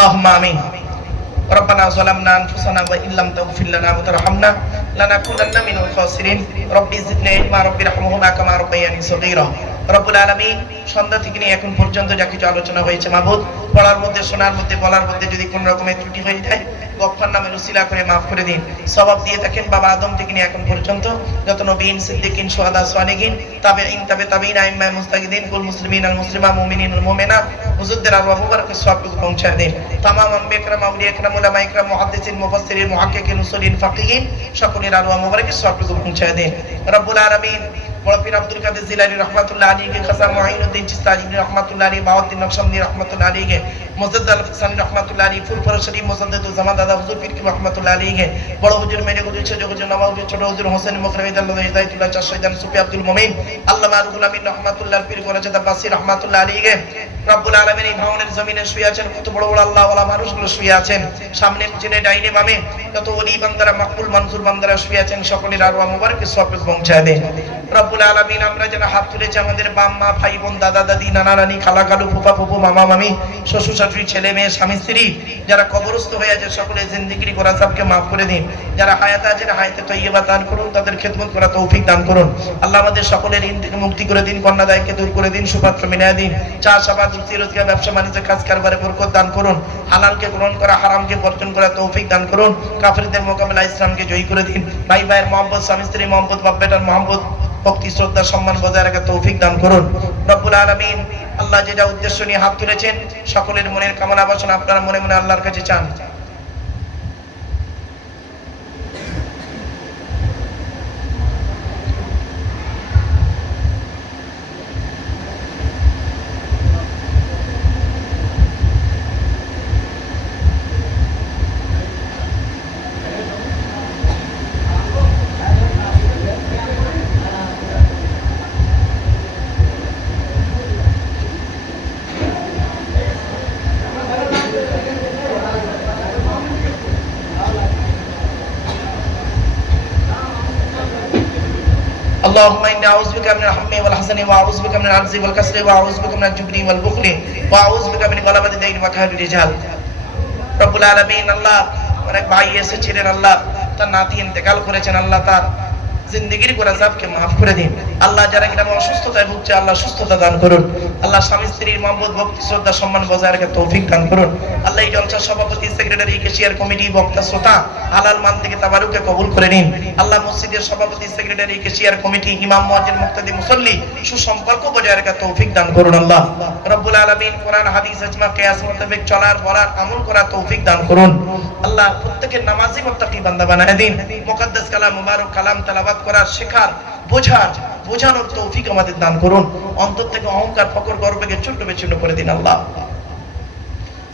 Allahumma mommy. ربنا ظلمنا أنفسنا وإن لم تغفر لنا وترحمنا لنكونن من الخاسرين ربي زدني علما ربي ارحمهما كما ربياني صغيرا রব্বুল আলামিন সন্ধ্যা থেকে নিয়ে এখন পর্যন্ত যা কিছু আলোচনা হয়েছে মাহবুদ পড়ার মধ্যে শোনার মধ্যে বলার মধ্যে যদি কোনো রকমের ত্রুটি হয়ে যায় গফফার নামে রুসিলা করে মাফ করে দিন সবাব দিয়ে থাকেন বাবা আদম থেকে নিয়ে এখন পর্যন্ত যত নবীন সিদ্দিকিন সোহাদা সোয়ানিগিন তাবে ইন তাবে তাবিন আইম্মা মুস্তাকিদিন কুল মুসলিমিন আল মুসলিমা মুমিনিন আল মুমিনা হুজুরদের আর মুবারক সবটুকু পৌঁছায় দিন তামাম আম্বে একরাম আউলিয়া একরাম উলামা ইকরাম, মুহাদ্দিসিন, মুফাসসিরিন, মুহাক্কিকিন উসুলিন ফাকিহিন সকলের আরওয়া মুবারক সবটুকু পৌঁছায় দিন। রব্বুল আলামিন বড় পীর আব্দুল কাদের জিলানী রহমাতুল্লাহ আলীকে খাজা মুঈনুদ্দিন চিস্তানি রহমাতুল্লাহ আলী বাউদ্দিন নকশবন্দি রহমাতুল্লাহ আলীকে মুজাদ্দ আল হাসান রহমাতুল্লাহ আলী ফুলপুর শরীফ জামান দাদা হুজুর পীর কি রহমাতুল্লাহ আলীকে বড় হুজুর মেরে হুজুর, ছোট হুজুর, নবাব হুজুর, ছোট হুজুর, হোসেন মুকরমিদ আল্লাহ হিদায়াতুল্লাহ, চার শহীদান সুফি আব্দুল মুমিন, আল্লামা রুহুল আমিন রহমাতুল্লাহ পীর গোরাজাদ আব্বাসী রহমাতুল্লাহ আলীকে রব্বুল আলামিন এই ভবনের জমিনে শুয়ে আছেন, কত বড় বড় আল্লাহ ওয়ালা মানুষগুলো শুয়ে আছেন, সামনে পিছনে ডাইনে বামে যত ওলি বান্দারা, মাকবুল মনজুর বান্দারা শুয়ে আছেন, সকলের আরওয়া মুবারক সব পৌঁছায় দেন। রব্বুল আলামিন, আমরা হাত তুলেছি আমাদের ভাই বোন দাদা দাদি নানা খালা ফুফা, ফুফু মামা মামি শ্বশুর শাশুড়ি ছেলে মেয়ে স্বামী স্ত্রী যারা কবরস্থ হয়ে আছে, সকলে করা সবকে মাফ করে দিন। যারা হায়াতে আছেন হায়াতে তৈয়বা দান করুন, তাদের খেদমত করা তৌফিক দান করুন। আল্লাহ আমাদের সকলের ঋণ থেকে মুক্তি করে দিন দূর করে দিন, সুপাত্র মিলিয়ে দিন। চাষাবাদ রুচি রোজগার ব্যবসা, বাণিজ্য কাজ কারবারে বরকত দান করুন। হালালকে গ্রহণ করা, হারামকে বর্জন করা তৌফিক দান করুন। কাফিরদের মোকাবেলা ইসলামকে জয়ী করে দিন। ভাই ভাইয়ের মোহাম্মদ স্বামী স্ত্রী মোহাম্মদ বাপ বেটার মোহাম্মদ ভক্তি, শ্রদ্ধা, সম্মান বজায় রাখা তৌফিক দান করুন। রব্বুল আলামিন আল্লাহ যেটা উদ্দেশ্য নিয়ে হাত তুলেছেন, সকলের মনের কামনা বাসনা আপনারা মনে মনে আল্লাহর কাছে চান। اللهم اني اعوذ بك من الهم والحزن واعوذ بك من العجز والكسل واعوذ بك من الجبن والبخل واعوذ بك من غلبة الدين وقهر الرجال রব্বুল আলামিন আল্লাহ অনেক ভাই এসেছিলেন আল্লাহ তার নাতি ইন্তেকাল করেছেন আল্লাহ তার জিন্দগির গোনা জাবকে মাফ করে দিন। আল্লাহ যারা কিনা অসুস্থতায় ভুগছে, আল্লাহ সুস্থতা দান করুন। আল্লাহ স্বামী স্ত্রীর মহব্বত, ভক্তি, শ্রদ্ধা, সম্মান বজায় রেখে তৌফিক দান করুন। আল্লাহ এই জলসার সভাপতি সেক্রেটারি কেশিয়ার কমিটি বক্তা, শ্রোতা, হালাল মান থেকে তাবারুকে কবুল করে নিন। আল্লাহ মসজিদের সভাপতি সেক্রেটারি কেশিয়ার কমিটি ইমাম মুয়াজ্জিন মুক্তাদি, মুসল্লি, সুসম্পর্ক বজায় রেখে তৌফিক দান করুন আল্লাহ। রব্বুল আলামিন কোরআন, হাদিস, ইজমা, কিয়াস, মোতাবেক চলার, বলার, আমল করা তৌফিক দান করুন। আল্লাহ প্রত্যেকের নামাজি মুত্তাকি বান্দা বানায় দিন। মুকদ্দাস কালাম, মুবারক কালাম, তেলাওয়াত করার শেখার বোঝার বোঝানোর তৌফিক আমাদের দান করুন অন্তর থেকে অহংকার ফকর গর্বকে ছোট্ট বিচ্ছিন্ন করে দিন আল্লাহ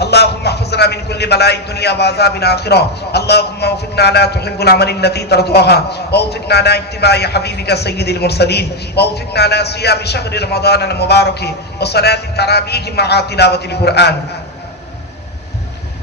اللهم احفظنا من كل بلاء الدنيا وعذاب الآخرة اللهم وفقنا على تحب العمل التي ترضاها ووفقنا على اتباع حبيبك سيد المرسلين ووفقنا على صيام شهر رمضان المبارك وصلاة التراويح مع تلاوة القرآن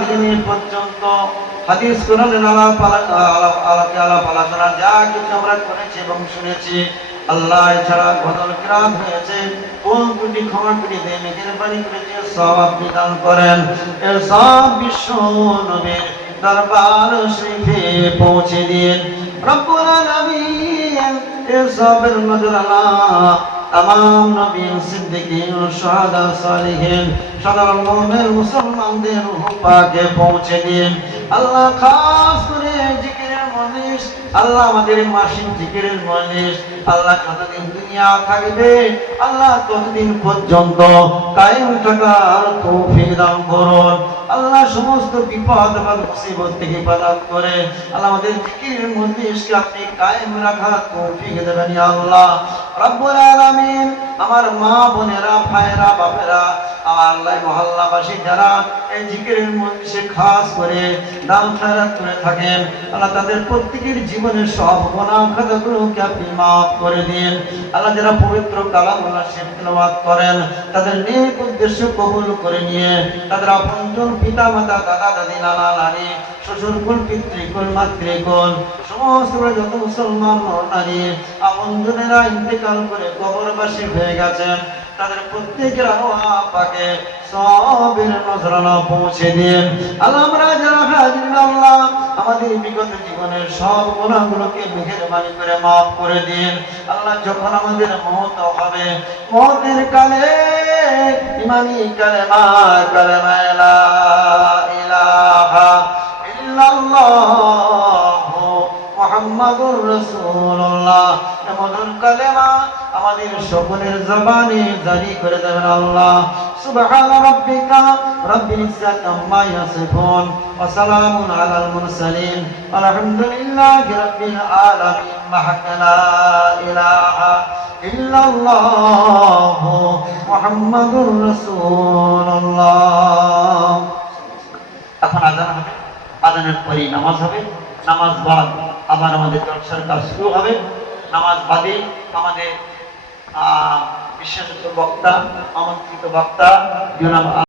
দিনী পর্যন্ত হাদিস কোরআনের আলাপ আলাপ আলাপ আলোচনা যা কিছু আমরা করেছি এবং শুনেছি, আল্লাহ এছাড়া ঘটল কিরাত হয়েছে। কোন দুটি ক্ষমা করে দিয়ে করেছে সব আপনি দান করেন। সব বিশ্ব নবীর দরবার শরীফে পৌঁছে দিন। রব্বুল আলামিন এর সবের নজর আল্লাহ তাম নবীন সিদ্দিকিন শাহাদা সালিহিন, সাধারণ মুমিন মুসলমানদের পাকে পৌঁছে দিন। আল্লাহ খাস করে জিকিরের মজলিস, আল্লাহ আমাদের মাসিক জিকিরের মজলিস। আল্লাহ যতদিন দুনিয়া থাকবে, আল্লাহ ততদিন পর্যন্ত কায়েম থাকার তৌফিক দান করুন। আল্লাহ সমস্ত বিপদ এবং মুসিবত থেকে বাদাত করে। আল্লাহ আমাদের ফিকিরের মধ্যে এসে আপনি কায়েম রাখা তৌফিক দেবেন আল্লাহ। রব্বুল আলামিন, আমার মা বোনেরা, ভাইয়েরা, বাপেরা আমার আল্লাহ মহল্লাবাসী যারা এই জিকিরের মধ্যে খাস করে দাম খারাপ করে থাকেন, আল্লাহ তাদের প্রত্যেকের জীবনের সব গোনা আপনি মাফ করে দিন। আল্লাহ যারা পবিত্র কালামুল্লাহ শেখ তেলাওয়াত করেন, তাদের নেক উদ্দেশ্য কবুল করে নিয়ে তাদের আপনজন পিতা মাতা দাদা দাদি নানা নানি শ্বশুর কুল পিতৃকুল, মাতৃকুল, সমস্ত যত মুসলমান নারী আপনজনেরা ইন্তেকাল করে কবরবাসী হয়ে গেছেন। তাদের প্রত্যেকের আওয়া পাকে সবের নজরানা পৌঁছে দিন আল্লাহ আমরা যারা হাজির, আল্লাহ আমাদের বিগত জীবনের সব গুণাগুলোকে মেহেরবানি করে মাফ করে দিন। আল্লাহ যখন আমাদের মহত হবে, মহতের কালে, ইমানি কালেমা কালেমা লা ইলাহা ইল্লাল্লাহ মুহাম্মাদুর রাসূলুল্লাহ। এমন আমাদের সকলের জবানে জারি করে দেবেন আল্লাহ। সুবহান রাব্বিকা, রাব্বিল ইজ্জাতি আম্মা ইয়াসিফুন, ওয়া সালামুন আলাল মুরসালিন। আলহামদুলিল্লাহি রাব্বিল আলামিন। মাহকা লা ইলাহা ইল্লাল্লাহ মুহাম্মাদুর রাসূলুল্লাহ। এখন আজান হবে। আজানের পরেই নামাজ হবে। নামাজ বাদ আবার আমাদের জলসার কাজ শুরু হবে। নামাজ বাদে আমাদের বিশেষত বক্তা আমন্ত্রিত বক্তা জনাব